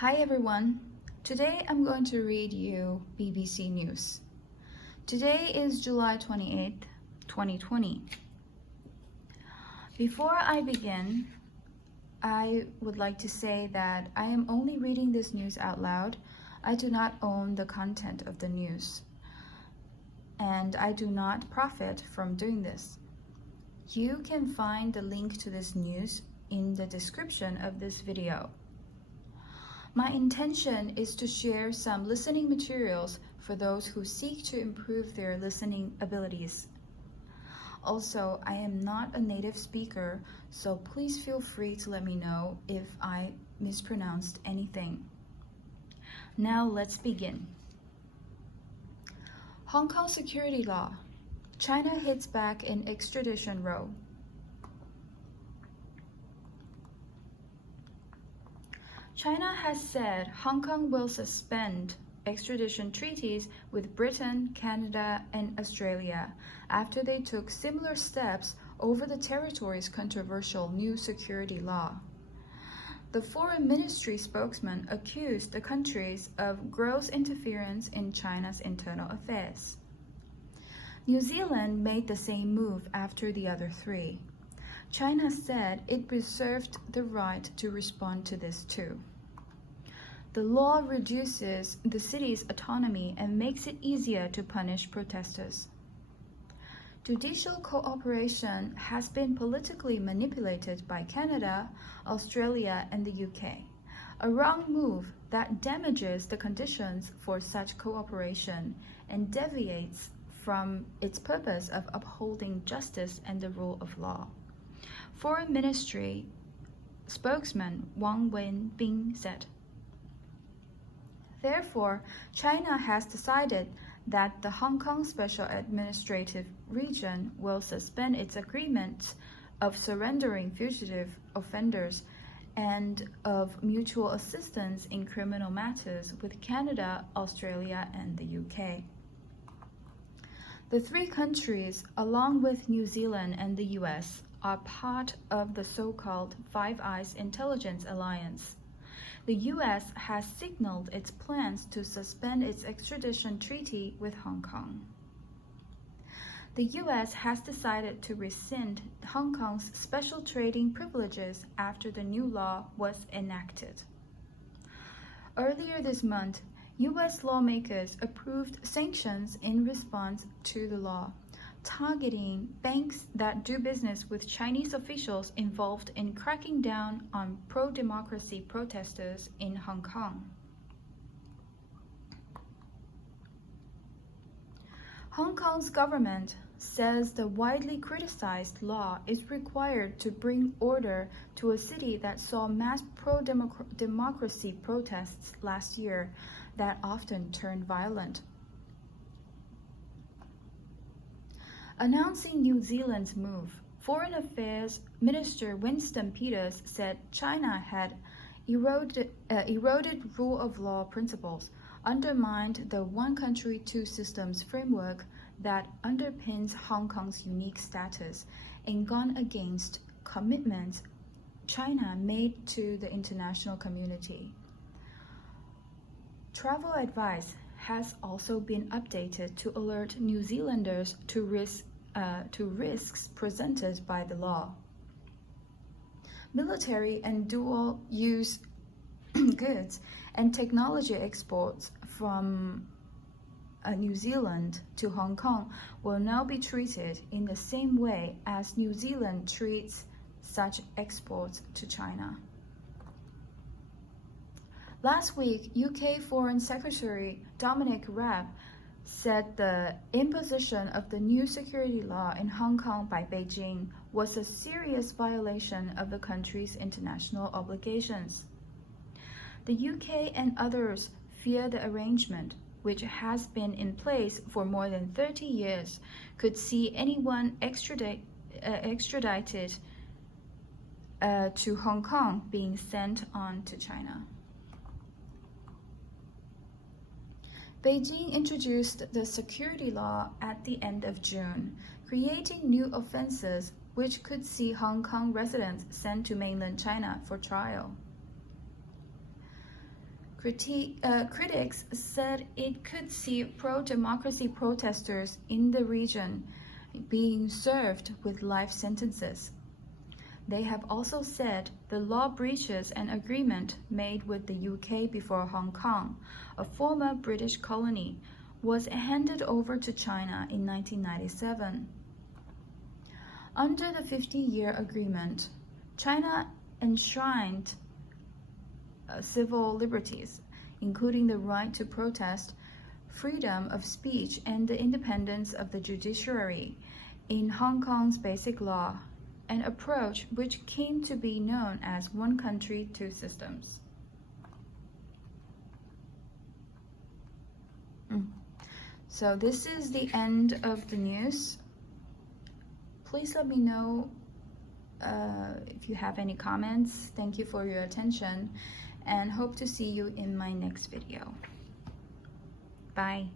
Hi everyone. Today I'm going to read you BBC News. Today is July 28th, 2020. Before I begin, I would like to say that I am only reading this news out loud. I do not own the content of the news, and I do not profit from doing this. You can find the link to this news in the description of this video. My intention is to share some listening materials for those who seek to improve their listening abilities. Also, I am not a native speaker, so please feel free to let me know if I mispronounced anything. Now let's begin. Hong Kong security law. China hits back in extradition row. China has said Hong Kong will suspend extradition treaties with Britain, Canada, and Australia after they took similar steps over the territory's controversial new security law. The Foreign Ministry spokesman accused the countries of gross interference in China's internal affairs. New Zealand made the same move after the other three. China said it reserved the right to respond to this too. The law reduces the city's autonomy and makes it easier to punish protesters. Judicial cooperation has been politically manipulated by Canada, Australia, and the UK, a wrong move that damages the conditions for such cooperation and deviates from its purpose of upholding justice and the rule of law. Foreign Ministry spokesman Wang Wenbin said. Therefore, China has decided that the Hong Kong Special Administrative Region will suspend its agreement of surrendering fugitive offenders and of mutual assistance in criminal matters with Canada, Australia, and the UK. The three countries, along with New Zealand and the US, are part of the so-called Five Eyes Intelligence Alliance. The US has signaled its plans to suspend its extradition treaty with Hong Kong. The US has decided to rescind Hong Kong's special trading privileges after the new law was enacted. Earlier this month, US lawmakers approved sanctions in response to the law, targeting banks that do business with Chinese officials involved in cracking down on pro-democracy protesters in Hong Kong. Hong Kong's government says the widely criticized law is required to bring order to a city that saw mass pro-democracy protests last year that often turned violent. Announcing New Zealand's move, Foreign Affairs Minister Winston Peters said China had eroded rule of law principles, undermined the one country, two systems framework that underpins Hong Kong's unique status, and gone against commitments China made to the international community. Travel advice has also been updated to alert New Zealanders to risks presented by the law. Military and dual-use goods and technology exports from New Zealand to Hong Kong will now be treated in the same way as New Zealand treats such exports to China. Last week, UK Foreign Secretary Dominic Raab said the imposition of the new security law in Hong Kong by Beijing was a serious violation of the country's international obligations. The UK and others fear the arrangement, which has been in place for more than 30 years, could see anyone extradited to Hong Kong being sent on to China. Beijing introduced the security law at the end of June, creating new offenses which could see Hong Kong residents sent to mainland China for trial. Critics said it could see pro-democracy protesters in the region being served with life sentences. They have also said the law breaches an agreement made with the UK before Hong Kong, a former British colony, was handed over to China in 1997. Under the 50-year agreement, China enshrined civil liberties, including the right to protest, freedom of speech, and the independence of the judiciary in Hong Kong's Basic Law, an approach which came to be known as one country, two systems. So this is the end of the news. Please let me know if you have any comments. Thank you for your attention and hope to see you in my next video. Bye.